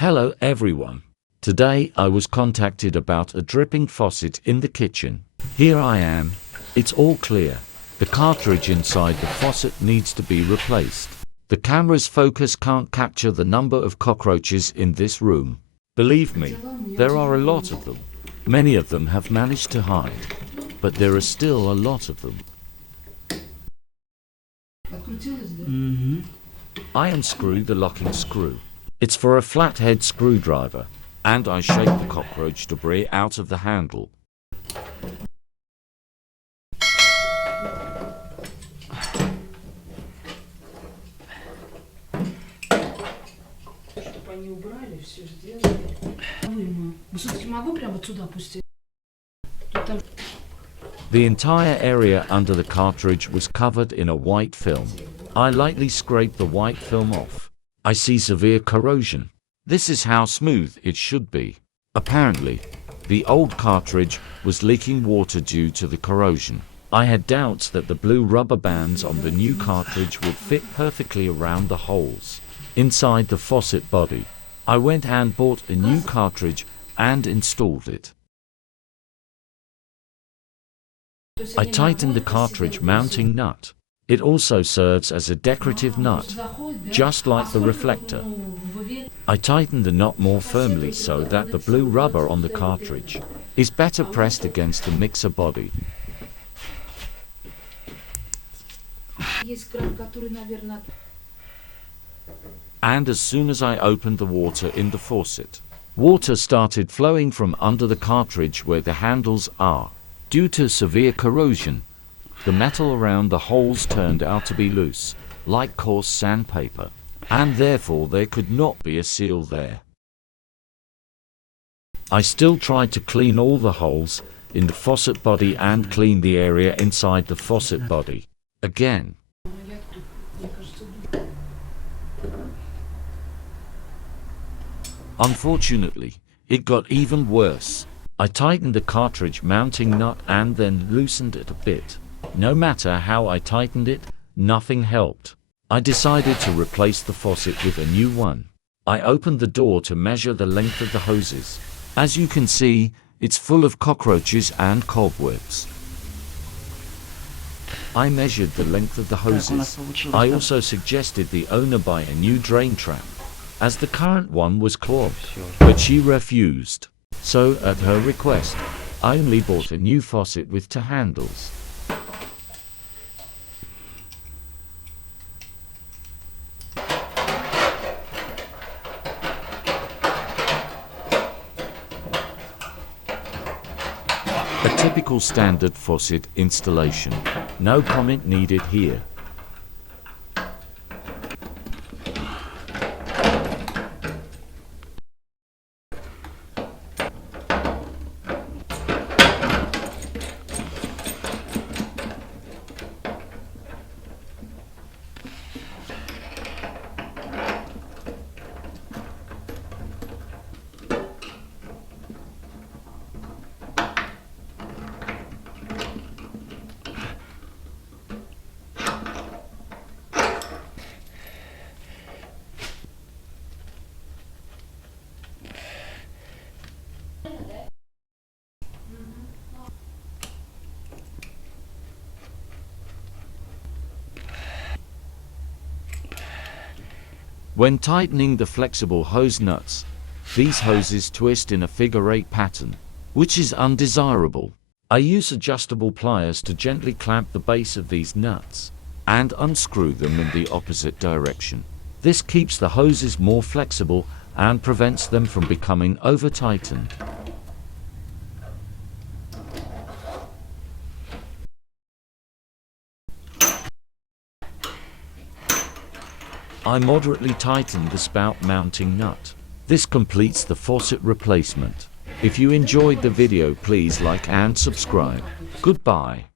Hello everyone. Today I was contacted about a dripping faucet in the kitchen. Here I am. It's all clear. The cartridge inside the faucet needs to be replaced. The camera's focus can't capture the number of cockroaches in this room. Believe me, there are a lot of them. Many of them have managed to hide, but there are still a lot of them. I unscrew the locking screw. It's for a flathead screwdriver, and I shake the cockroach debris out of the handle. The entire area under the cartridge was covered in a white film. I lightly scraped the white film off. I see severe corrosion. This is how smooth it should be. Apparently, the old cartridge was leaking water due to the corrosion. I had doubts that the blue rubber bands on the new cartridge would fit perfectly around the holes inside the faucet body. I went and bought a new cartridge and installed it. I tightened the cartridge mounting nut. It also serves as a decorative nut, just like the reflector. I tightened the knot more firmly so that the blue rubber on the cartridge is better pressed against the mixer body. And as soon as I opened the water in the faucet, water started flowing from under the cartridge where the handles are. Due to severe corrosion, the metal around the holes turned out to be loose, like coarse sandpaper, and therefore there could not be a seal there. I still tried to clean all the holes in the faucet body and clean the area inside the faucet body again. Unfortunately, it got even worse. I tightened the cartridge mounting nut and then loosened it a bit. No matter how I tightened it, nothing helped. I decided to replace the faucet with a new one. I opened the door to measure the length of the hoses. As you can see, it's full of cockroaches and cobwebs. I measured the length of the hoses. I also suggested the owner buy a new drain trap, as the current one was clogged, but she refused. So, at her request, I only bought a new faucet with two handles. A typical standard faucet installation. No comment needed here. When tightening the flexible hose nuts, these hoses twist in a figure-8 pattern, which is undesirable. I use adjustable pliers to gently clamp the base of these nuts and unscrew them in the opposite direction. This keeps the hoses more flexible and prevents them from becoming over-tightened. I moderately tighten the spout mounting nut. This completes the faucet replacement. If you enjoyed the video, please like and subscribe. Goodbye.